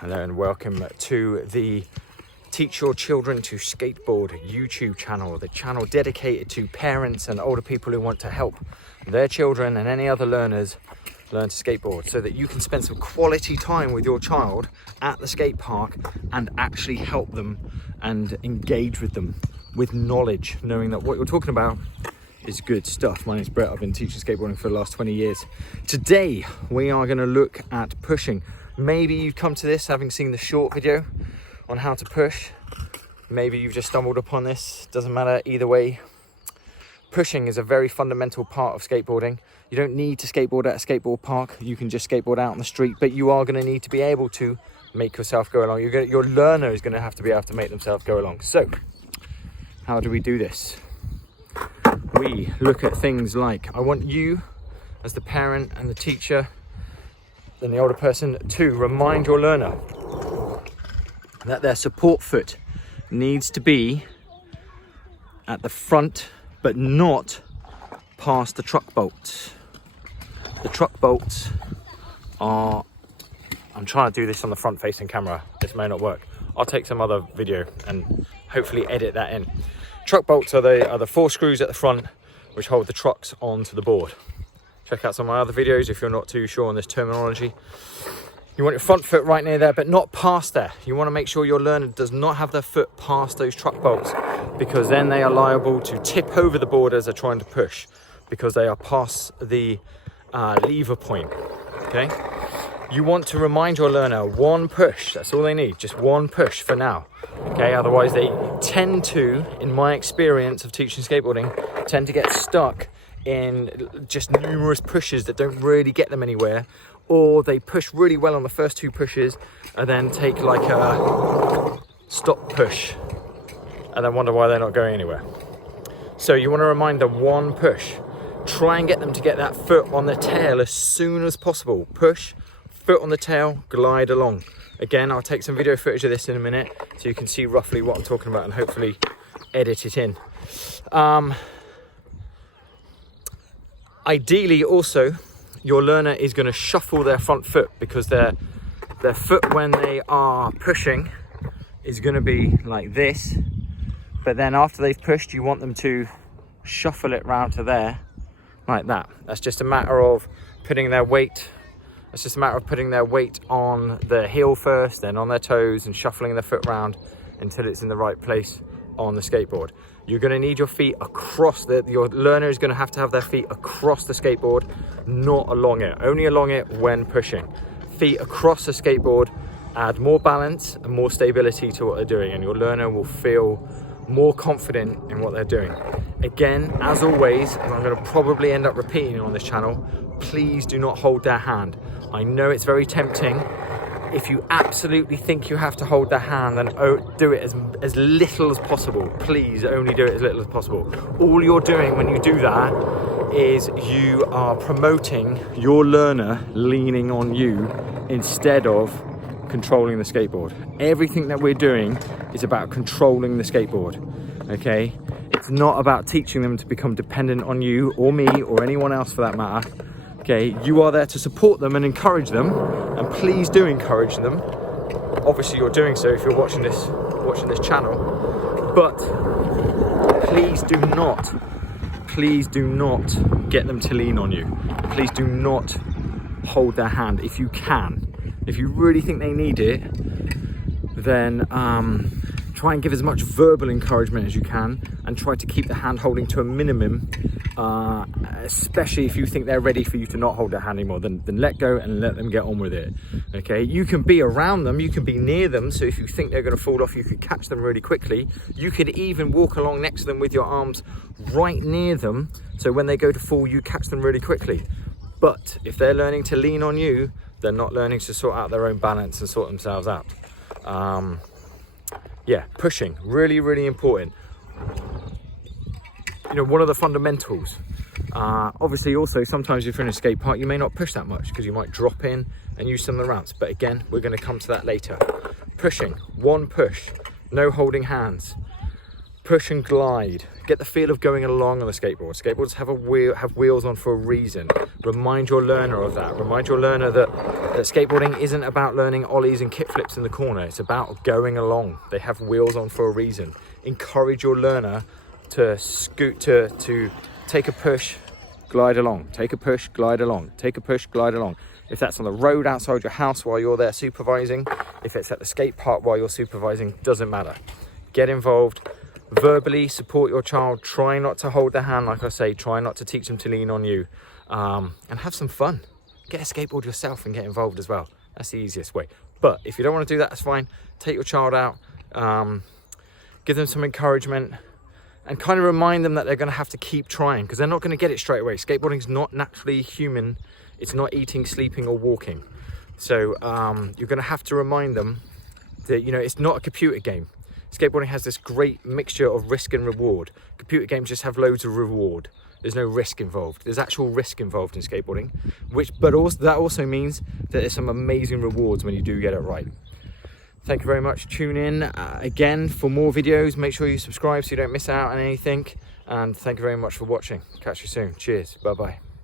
Hello and welcome to the Teach Your Children to Skateboard YouTube channel, the channel dedicated to parents and older people who want to help their children and any other learners learn to skateboard so that you can spend some quality time with your child at the skate park and actually help them and engage with them with knowledge, knowing that what you're talking about is good stuff. My name's Brett. I've been teaching skateboarding for the last 20 years. Today we are going to look at pushing. Maybe you've come to this having seen the short video on how to push. Maybe you've just stumbled upon this. Doesn't matter either way. Pushing is a very fundamental part of skateboarding. You don't need to skateboard at a skateboard park. You can just skateboard out on the street, but you are going to need to be able to make yourself go along. Your learner is going to have to be able to make themselves go along. So how do we do this? We look at things like, I want you as the parent and the teacher and the older person to remind your learner that their support foot needs to be at the front but not past the truck bolts. The truck bolts are, I'm trying to do this on the front facing camera, this may not work. I'll take some other video and hopefully edit that in. Truck bolts are the four screws at the front which hold the trucks onto the board. Check out some of my other videos if you're not too sure on this terminology. You want your front foot right near there, but not past there. You want to make sure your learner does not have their foot past those truck bolts, because then they are liable to tip over the board as they're trying to push, because they are past the lever point, okay? You want to remind your learner one push, that's all they need, just one push for now, okay? Otherwise they tend to, in my experience of teaching skateboarding, tend to get stuck in just numerous pushes that don't really get them anywhere, or they push really well on the first two pushes and then take like a stop push and then wonder why they're not going anywhere. So you want to remind them one push. Try and get them to get that foot on the tail as soon as possible. Push, foot on the tail, glide along. Again, I'll take some video footage of this in a minute so you can see roughly what I'm talking about and hopefully edit it in. Ideally also, your learner is going to shuffle their front foot, because their foot when they are pushing is going to be like this. But then after they've pushed, you want them to shuffle it round to there, like that. That's just a matter of putting their weight. It's just a matter of putting their weight on their heel first, then on their toes, and shuffling their foot round until it's in the right place on the skateboard. You're going to need your feet across your learner is going to have their feet across the skateboard, not along it, only along it when pushing. Feet across the skateboard add more balance and more stability to what they're doing, and your learner will feel more confident in what they're doing. Again, as always, and I'm going to probably end up repeating on this channel, please do not hold their hand. I know it's very tempting. If you absolutely think you have to hold their hand, then do it as little as possible. Please only do it as little as possible. All you're doing when you do that is you are promoting your learner leaning on you instead of controlling the skateboard. Everything that we're doing is about controlling the skateboard, okay? It's not about teaching them to become dependent on you or me or anyone else for that matter. Okay, you are there to support them and encourage them, and please do encourage them. Obviously you're doing so if you're watching this channel, but please do not get them to lean on you. Please do not hold their hand if you can. If you really think they need it, then try and give as much verbal encouragement as you can, and try to keep the hand holding to a minimum, especially if you think they're ready for you to not hold their hand anymore. Then let go and let them get on with it. Okay, you can be around them, you can be near them, so if you think they're going to fall off, you could catch them really quickly. You could even walk along next to them with your arms right near them, so when they go to fall, you catch them really quickly. But if they're learning to lean on you, they're not learning to sort out their own balance and sort themselves out. Yeah, pushing, really, really important. You know, one of the fundamentals. Obviously also sometimes if you're in a skate park, you may not push that much because you might drop in and use some of the ramps. But again, we're going to come to that later. Pushing, one push, no holding hands. push and glide. Get the feel of going along on the skateboard. Skateboards have wheels on for a reason. Remind your learner of that. Remind your learner that skateboarding isn't about learning ollies and kick flips in the corner. It's about going along. They have wheels on for a reason. Encourage your learner to to take a push, glide along. Take a push, glide along. Take a push, glide along. If that's on the road outside your house while you're there supervising, if it's at the skate park while you're supervising, doesn't matter. Get involved. Verbally support your child. Try not to hold their hand, like I say. Try not to teach them to lean on you, and have some fun. Get a skateboard yourself and get involved as well. That's the easiest way. But if you don't want to do that, that's fine. Take your child out, give them some encouragement, and kind of remind them that they're going to have to keep trying, because they're not going to get it straight away. Skateboarding is not naturally human. It's not eating, sleeping, or walking. So you're going to have to remind them that, you know, it's not a computer game. Skateboarding has this great mixture of risk and reward. Computer games just have loads of reward. There's no risk involved. There's actual risk involved in skateboarding, that also means that there's some amazing rewards when you do get it right. Thank you very much. Tune in again for more videos. Make sure you subscribe so you don't miss out on anything. And thank you very much for watching. Catch you soon. Cheers. Bye-bye.